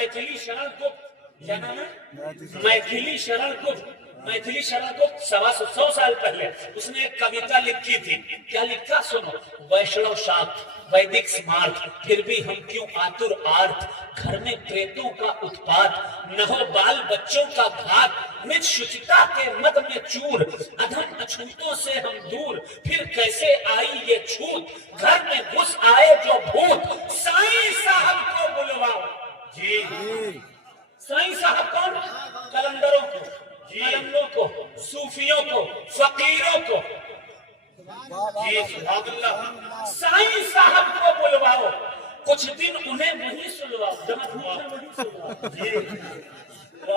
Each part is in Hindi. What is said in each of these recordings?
मैथिली शरण गुप्त, क्या नाम है? मैथिली शरण गुप्त। मैथिली शरण गुप्त 125 साल पहले उसने एक कविता लिखी थी। क्या लिखा सुनो। वैष्णव शाक्त वैदिक स्मार्ट, फिर भी हम क्यों आतुर आर्त, घर में प्रेतों का उत्पात, न हो बाल बच्चों का घात, निज शुचिता के मद में चूर, अधम अछूतों से हम दूर, फिर कैसे आई ये छूत, घर में घुस आए जो भूत, साईं साहब को बुलवाओ। जी साईं साहब कौन? कलंदरों को, मलंगों को, सूफियों को, फकीरों को। जी सुभान। साईं साहब को बुलवाओ, कुछ दिन उन्हें वही सुलवाओ, जब वही सुलवाओ।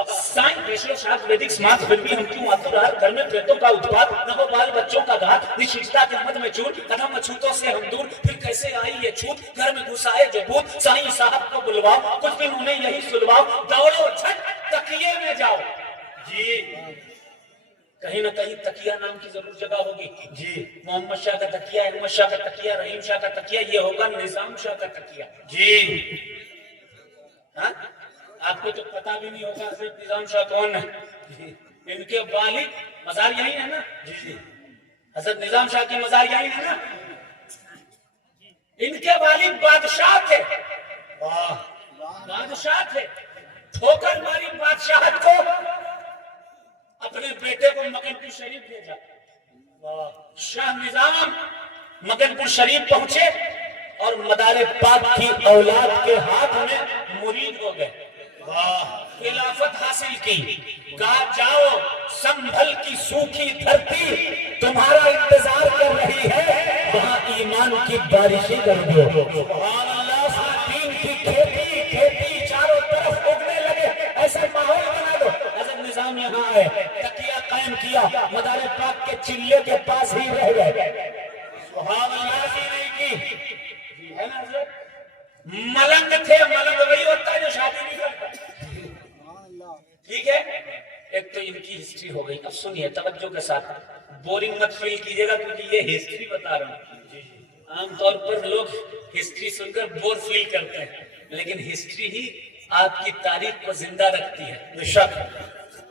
साईं वैष्णव शाक्त वैदिक स्मार्ट, फिर भी हम क्यों आतुर आर्त, घर में प्रेतों का उत्पात, न हो बाल बच्चों का घात, निशिष्टा के मद में चूर, अधम अछूतों से हम दूर, फिर कैसे आई ये छूत, घर में घुसाए जो भूत, साईं साहब को बुलवाओ, कुछ दिन उन्हें यही सुलवाओ, दौड़ो झट तकिए में जाओ। जी कहीं ना कहीं तकिया नाम की जरूर जगह होगी। जी मोहम्मद शाह का तकिया, अहमद शाह का तकिया, रहीम शाह का तकिया, ये होगा निजाम शाह का तकिया। जी हाँ? आपको तो पता भी नहीं होगा सिर्फ निजाम शाह कौन है। इनके वालिद मजार यही है ना। जी हजरत निजाम शाह की मजार यही है ना। इनके वालिद बादशाह थे। वाह बादशाह थे। ठोकर मारी बादशाह को, अपने बेटे को मगनपुर शरीफ भेजा। शाह निजाम मगनपुर शरीफ पहुंचे और मदारे पाक की औलाद के हाथ में मुरीद हो गए। खिलाफत हासिल की। कहा जाओ संभल की सूखी धरती तुम्हारा इंतजार कर रही है, वहां ईमान की बारिशें कर दो। दीन की खेती खेती चारों तरफ उगने लगे, ऐसा माहौल बना दो। हज़रत निजाम यहाँ आए, तकिया कायम किया, मदारे पाक के चिल्ले के पास ही रह गए। सुभान अल्लाह की नहीं की है ना हज़रत। मलंग थे, मलंग वही होता है जो शादी नहीं करता। ठीक है, एक तो इनकी हिस्ट्री हो गई। अब सुनिए तवज्जो के साथ, बोरिंग मत फील कीजिएगा क्योंकि ये हिस्ट्री बता रहा हूँ। आमतौर पर लोग हिस्ट्री सुनकर बोर फील करते हैं, लेकिन हिस्ट्री ही आपकी तारीख को जिंदा रखती है। बेशक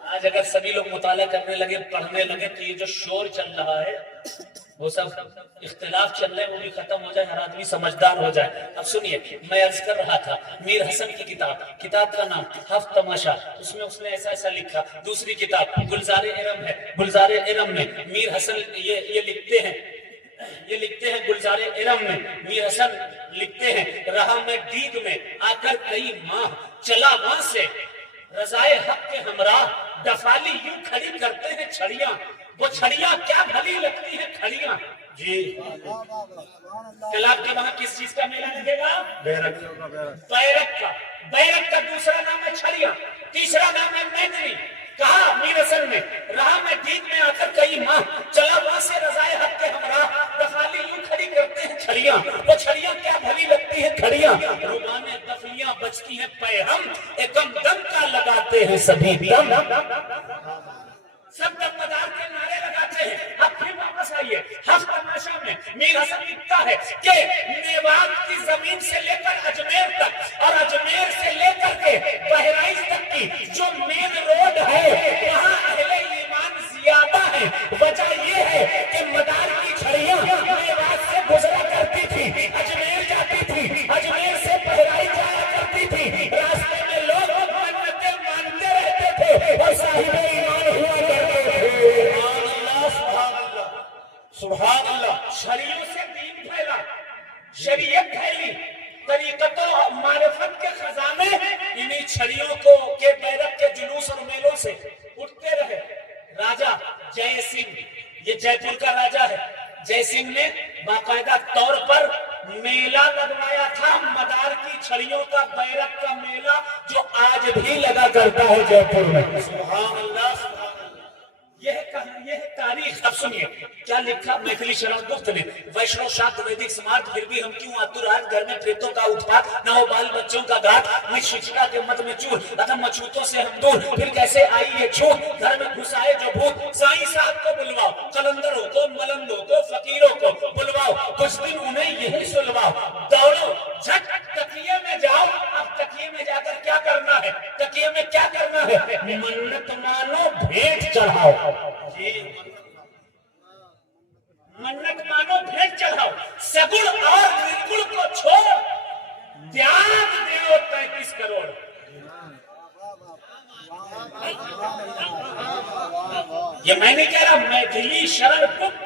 आज अगर सभी लोग मुताला करने लगे, पढ़ने लगे, तो ये जो शोर चल रहा है, वो सब इख्तिलाफ चल रहे हैं, वो भी खत्म हो जाए, हर आदमी समझदार हो जाए। अब सुनिए, मैं अर्ज कर रहा था मीर हसन की किताब का नाम हफ्त तमाशा, उसमें उसने ऐसा ऐसा लिखा। दूसरी किताब गुलजार इरम है। गुलजार इरम में मीर हसन ये लिखते हैं गुलजार इरम में मीर हसन लिखते हैं, रहा मैं दीद में आकर कई माह, चला वहां से रजाए हक के हमरा, दफाली यूं खड़ी करते हैं छड़ियां, वो छड़ियां क्या भली लगती है खड़ियां। जी कलाब के वहां किस चीज का मेला लगेगा? बैरक का दूसरा नाम है छड़ियां, तीसरा नाम है मैदनी। कहा मीर हसन ने, रहा मैं दीद में आकर कई माह, चला वहां से रजाए हक के हमरा, दफाली यूं खड़ी करते हैं छड़ियां, वो छड़ियां क्या भली लगती है खड़ियां। रुबाने दफलियां बजती हैं पैहम, एकम दम का लगाते हैं सभी दम। सब दमदार के नारे लगाते हैं। अब फिर वापस आइए, हफ्त तमाशा में मीर हसन लिखता है कि मेवात की जमीन से लेकर अजमेर तक और अजमेर से लेकर के बहराइच तक की जो मेन रोड है, वहाँ अहले ईमान ज्यादा है। वजह ये है कि मदार की छड़ियां मेवात से गुजरा करती थी, अजमेर जाती थी, अजमेर से बहराइच जाया करती थी। रास्ते में लोग मन्नतें मानते रहते थे और साहिबे ईमान हुआ करते थे। सुभान अल्लाह। शरीयत से दीन फैला, शरीयत फैली, तरीक़तों और मारिफत के खजाने इन्हीं छड़ियों को के बैरक के जुलूस और मेलों से उठते रहे। राजा जय सिंह, ये जयपुर का राजा है, जय सिंह ने बाकायदा तौर पर मेला लगवाया था, मदार की छड़ियों का, बैरक का मेला, जो आज भी लगा करता है जयपुर में। सुभान अल्लाह। यह तारीख। अब सुनिए क्या लिखा मैथिली शरण गुप्त ने, वैष्णव शाक्त वैदिक स्मार्ट, फिर भी हम क्यों आतुर आर्त, घर में प्रेतों का उत्पात, न हो बाल बच्चों का घात, निज शुचिता के मद में चूर, अधम अछूतों से हम दूर, फिर कैसे आई ये छूत, घर में घुसाए जो भूत। साईं साहब को बुलवाओ, कलंदरों को, मलंगों को, फकीरों को बुलवाओ, कुछ दिन उन्हें यही सुलवाओ, दौड़ो झट तकिए में जाओ। अब तकिए में जाकर क्या करना मन्नत मानो, भेंट चढ़ाओ, सगुण और निर्गुण को छोड़ त्याग दो 33 करोड़। ये मैं नहीं कह रहा, मैथिली शरण गुप्त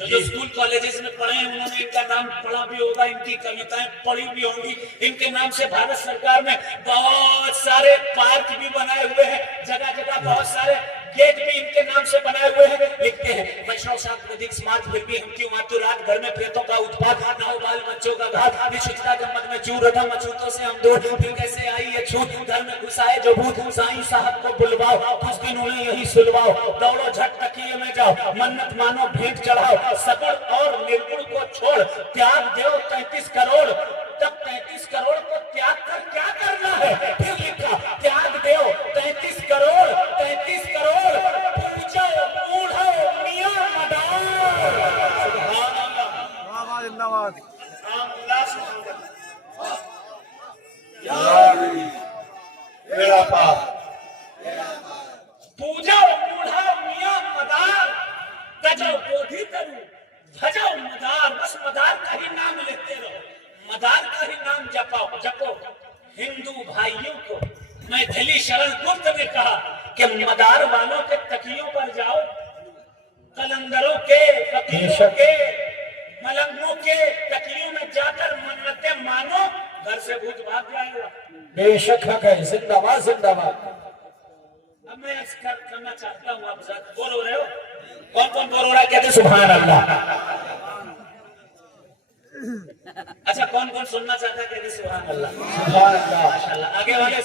जो स्कूल कॉलेजेस में पढ़े हैं उन्होंने इनका नाम पढ़ा भी होगा, इनकी कविताएं पढ़ी भी होंगी। इनके नाम से भारत सरकार ने बहुत सारे पार्क भी बनाए हुए हैं, जगह जगह बहुत सारे गेट भी इनके नाम से बनाए हुए हैं। लिखते हैं वैष्णव शांत अधिक स्मार्ट, फिर भी हम क्यों मातु रात, घर में प्रेतों का उत्पात, ना हो बाल बच्चों का घात, निश्चितता के मत में चूर रधा मछूतों से हम दूर, फिर कैसे आई ये छूत, घर में घुसाए जो भूत, साईं साहब को बुलवाओ, कुछ दिन उन्हें यही सुलवाओ, दौड़ो झट तकिए में जाओ, मन्नत मानो, भेंट चढ़ाओ, सगुण और निर्गुण को छोड़ त्याग दो 33 करोड़। तब 33 करोड़ को त्याग कर क्या करना है? फिर लिखा त्याग दो 33 करोड़, 33 करोड़ पूजो बूढ़ो मियां मदार। सुभान अल्लाह, जिंदाबाद। पूजो बूढ़ा मियां मदार, तजो बोधि तरु भजो मदार। बस मदार का ही नाम लेते रहो, मदार का ही नाम जपो। हिंदू भाइयों को मैथिली शरण गुप्त ने कहा कि मदार वालों के तकियों पर जाओ, कलंदरों के, फकीरों के, मलंगों के तकियों में जाकर मन्नतें मानो, घर से भूत भाग जाएगा। बेशक हक है, जिंदाबाद जिंदाबाद। अब मैं करना चाहता हूँ, आप बोल हो रहे हो, कौन कौन बोल रहा है? कहते सुभान अल्लाह। अच्छा, कौन कौन सुनना चाहता है? कहते सुभान अल्लाह। सुभान अल्लाह। माशाल्लाह। आगे वाले